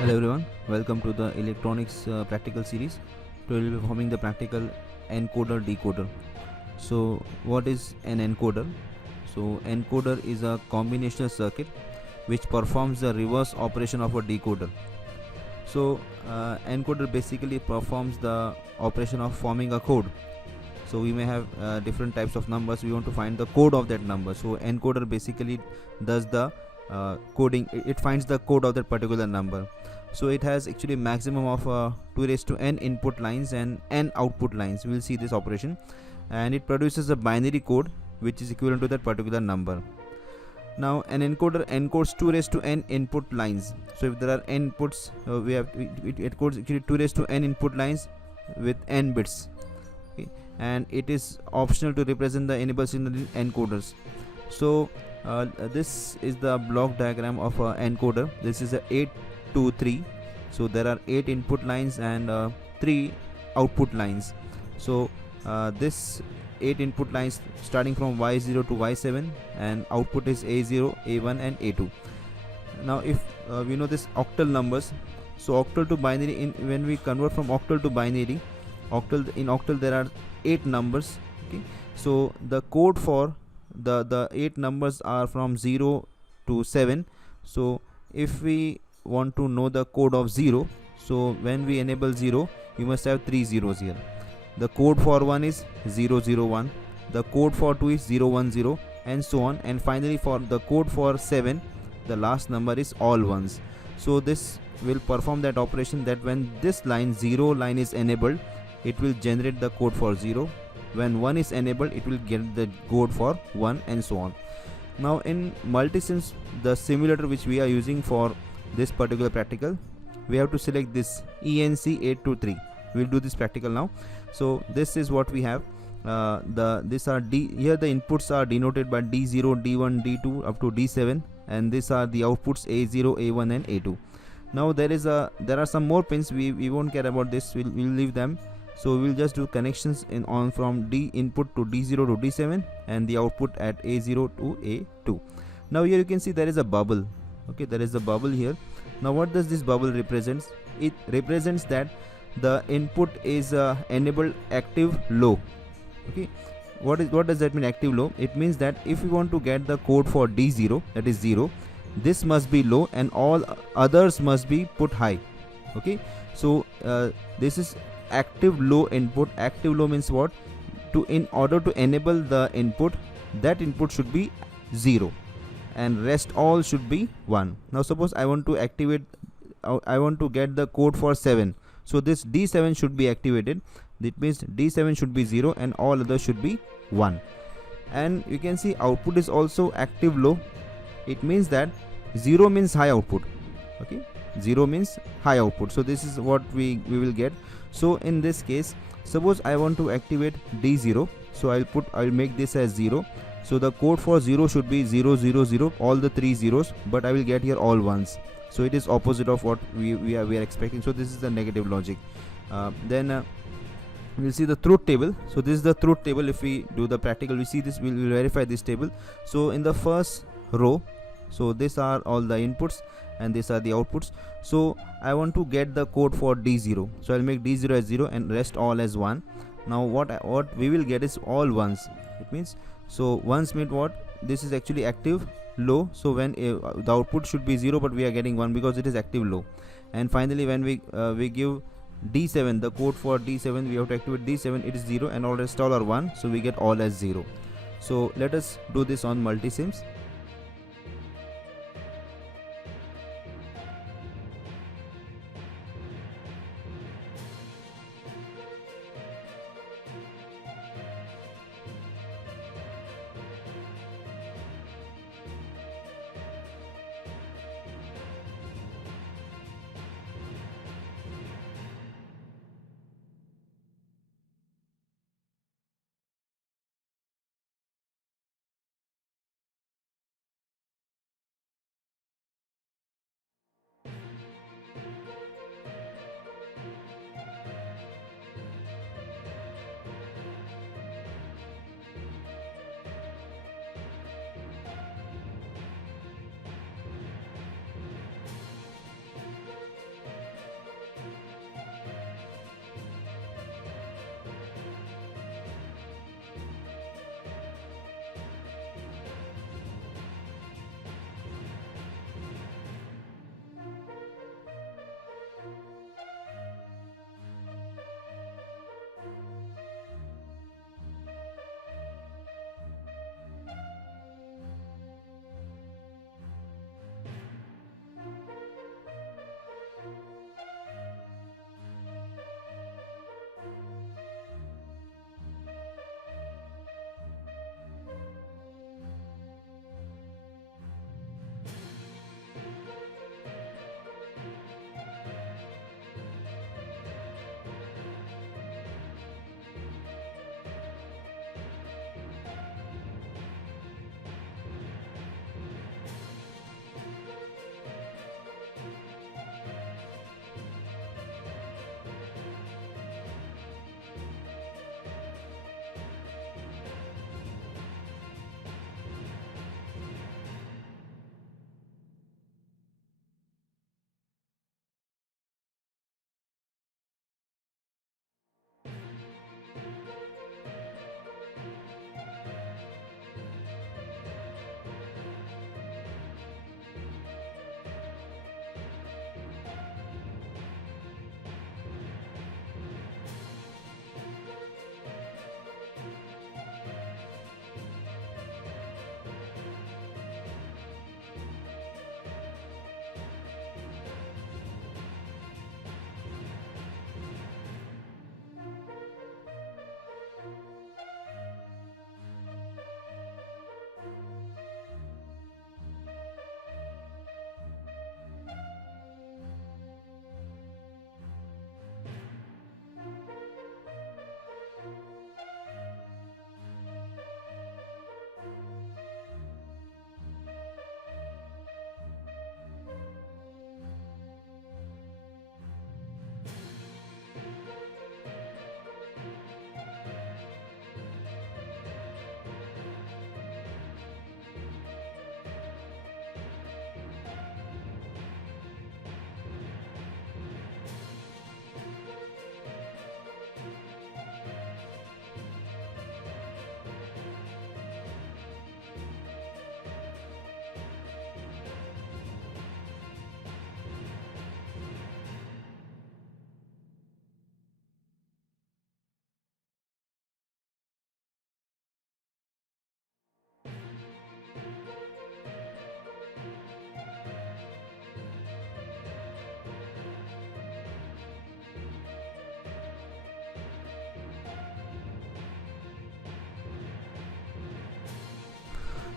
Hello everyone, welcome to the electronics practical series. Today we'll be performing the practical encoder decoder. So what is an encoder? So encoder is a combinational circuit which performs the reverse operation of a decoder. So encoder basically performs the operation of forming a code. So we may have different types of numbers. We want to find the code of that number. So encoder basically does the coding. It finds the code of that particular number. So it has actually maximum of 2 raised to n input lines and n output lines. We will see this operation, and it produces a binary code which is equivalent to that particular number. Now an encoder encodes 2 raised to n input lines. So if there are n inputs, it encodes actually 2 raised to n input lines with n bits. Okay. And it is optional to represent the enable signal in encoders. So this is the block diagram of an encoder. This is a 8 to 3. So there are 8 input lines and 3 output lines. So this 8 input lines starting from y0 to y7, and output is a0, a1 and a2. Now if we know this octal numbers, so octal to binary, when we convert from octal to binary, in octal there are 8 numbers. Okay, so the code for the 8 numbers are from 0 to 7. So if we want to know the code of 0, so when we enable 0, you must have 3 zeros here. The code for 1 is 001, the code for 2 is 010, and so on. And finally for the code for 7, the last number is all ones. So this will perform that operation that when this line 0 line is enabled, it will generate the code for 0. When 1 is enabled, it will get the code for 1, and so on. Now in Multisims, the simulator which we are using for this particular practical, we have to select this ENC823. We'll do this practical now. So this is what we have. These are here the inputs are denoted by D0, D1, D2 up to D7, and these are the outputs A0, A1 and A2. Now there are some more pins. We won't care about this. We'll leave them. So we'll just do connections on from D input to D0 to D7 and the output at A0 to A2. Now here you can see there is a bubble. Okay, there is a bubble here. Now what does this bubble represents? It represents that the input is enabled active low. Okay, what does that mean, active low? It means that if we want to get the code for D0, that is 0, this must be low and all others must be put high. Okay, so this is active low input. Active low means what? In order to enable the input, that input should be 0 and rest all should be 1. Now suppose I want to activate, I want to get the code for 7. So this D7 should be activated. That means D7 should be 0 and all others should be 1. And you can see output is also active low. It means that 0 means high output. Okay, 0 means high output. So this is what we will get. So in this case, suppose I want to activate D0. So I'll make this as 0. So the code for 0 should be 0, 0, 0, all the 3 zeros, but I will get here all ones. So it is opposite of what we are expecting. So this is the negative logic. Then we'll see the truth table. So this is the truth table. If we do the practical, we see this, we'll verify this table. So in the first row, so these are all the inputs and these are the outputs. So I want to get the code for D0. So I'll make D0 as 0 and rest all as 1. Now what we will get is all ones. It means, so ones mean what? This is actually active low. So when the output should be 0, but we are getting 1 because it is active low. And finally when we give D7, the code for D7, we have to activate D7, it is 0 and all rest all are 1. So we get all as 0. So let us do this on Multisims.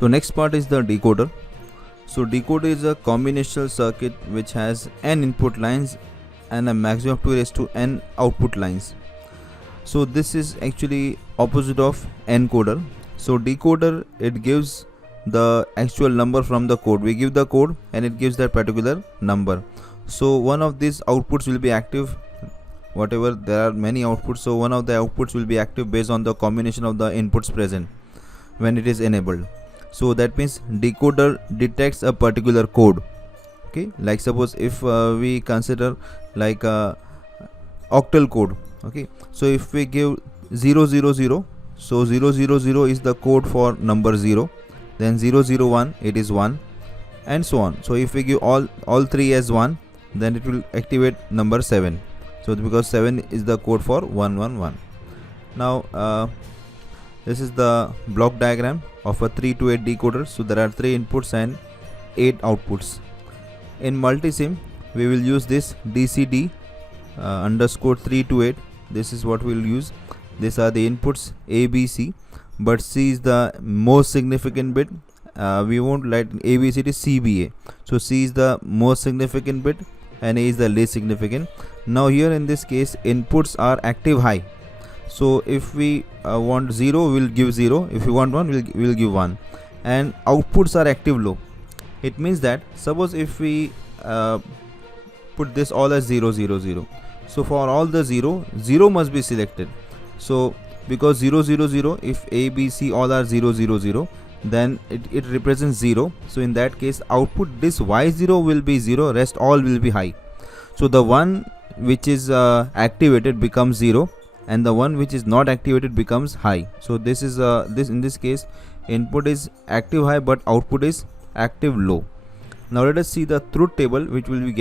So next part is the decoder. So decoder is a combinational circuit which has n input lines and a maximum of 2 raised to n output lines. So this is actually opposite of encoder. So decoder, it gives the actual number from the code. We give the code and it gives that particular number. So one of these outputs will be active, whatever, there are many outputs, so one of the outputs will be active based on the combination of the inputs present when it is enabled. So that means decoder detects a particular code. Okay, like suppose if we consider like a octal code. Okay, so if we give 000, so 000 is the code for number 0, then 001 it is 1, and so on. So if we give all three as 1, then it will activate number 7. So because 7 is the code for 111. Now this is the block diagram of a 3 to 8 decoder. So there are 3 inputs and 8 outputs. In multisim we will use this DCD underscore 3 to 8. This is what we'll use. These are the inputs A, B, C, but C is the most significant bit. We won't write A, B, C, it is C, B, A. So C is the most significant bit and A is the least significant. Now here in this case inputs are active high. So if we want 0, we'll give 0. If we want 1, we'll give 1. And outputs are active low. It means that suppose if we put this all as 0, 0, 0. So for all the 0, 0 must be selected. So because 0, 0, 0, if A, B, C all are 0, 0, 0, then it represents 0. So in that case output this Y0 will be 0, rest all will be high. So the one which is activated becomes 0 and the one which is not activated becomes high. So this is this in this case input is active high but output is active low. Now let us see the truth table which will be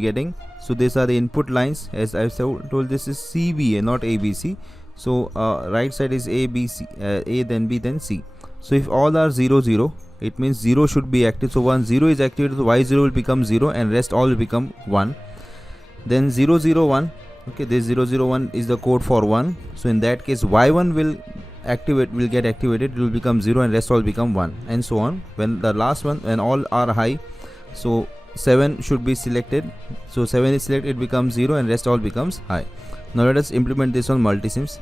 getting. So these are the input lines, as I've told, this is CBA not ABC. So right side is A, B, C, A then B then C. So if all are 0, 0, it means 0 should be active. So once 0 is activated, so Y0 will become 0 and rest all will become 1. Then 0, 0, 1. Okay, this 0, 0, 1 is the code for 1. So in that case Y1 will get activated, it will become 0 and rest all become 1, and so on. When the last one, when all are high, so 7 should be selected. So 7 is selected, it becomes 0 and rest all becomes high. Now let us implement this on multisims.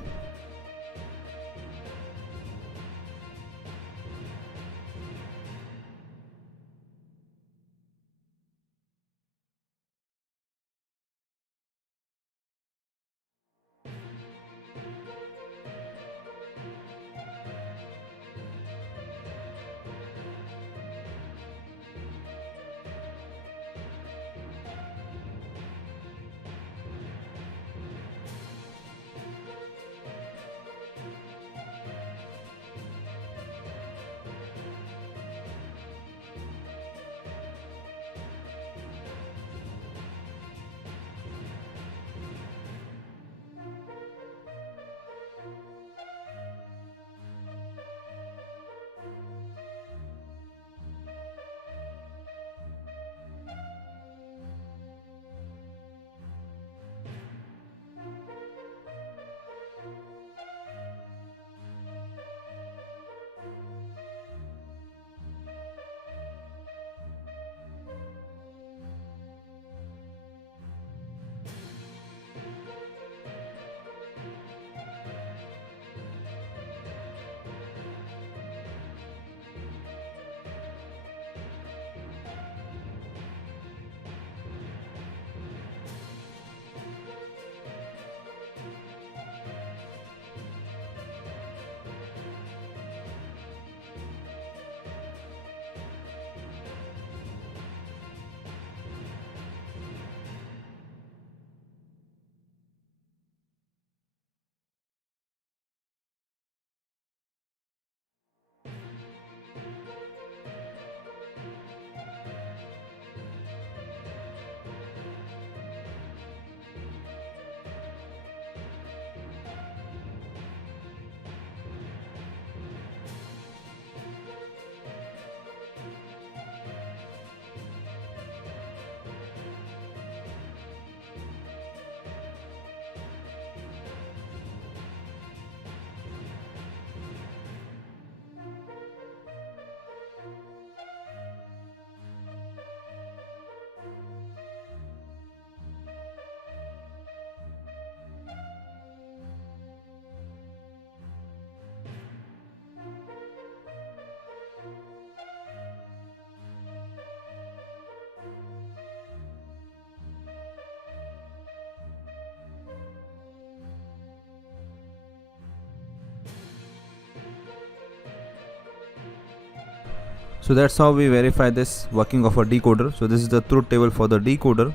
So that's how we verify this working of a decoder. So this is the truth table for the decoder,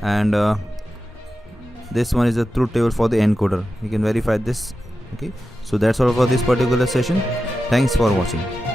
and this one is the truth table for the encoder. You can verify this. Okay, so that's all for this particular session. Thanks for watching.